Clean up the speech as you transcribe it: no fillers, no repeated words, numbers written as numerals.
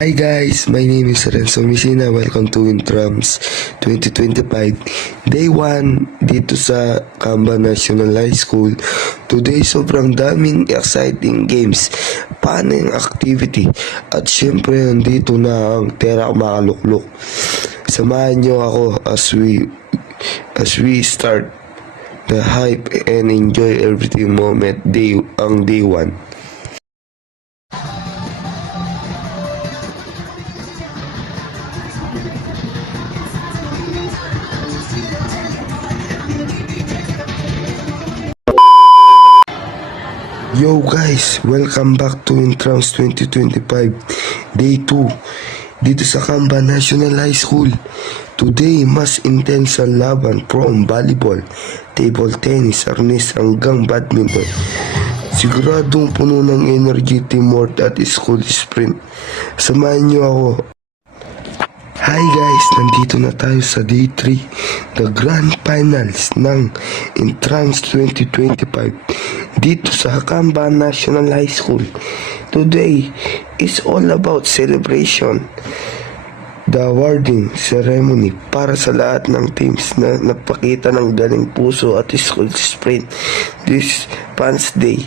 Hi guys, my name is Renzo Messina. Welcome to Intrams 2025 Day 1 dito sa Camba National High School. Today sobrang daming exciting games, panel activity, at syempre nandito na ang Tera Makaluklok. Samahan nyo ako as we start the hype and enjoy everything moment day 1. Yo guys, welcome back to Intrams 2025 Day 2 dito sa Camba National High School. Today, mas intense ang laban from volleyball, table tennis, arnis hanggang badminton. Siguradong puno ng energy, teamwork at school sprint. Samahan niyo ako. Hi guys, nandito na tayo sa Day 3, the Grand Finals ng Intrams 2025 dito sa Camba National High School. Today is all about celebration, the awarding ceremony para sa lahat ng teams na nagpakita ng galing puso at school sprint this Fans Day.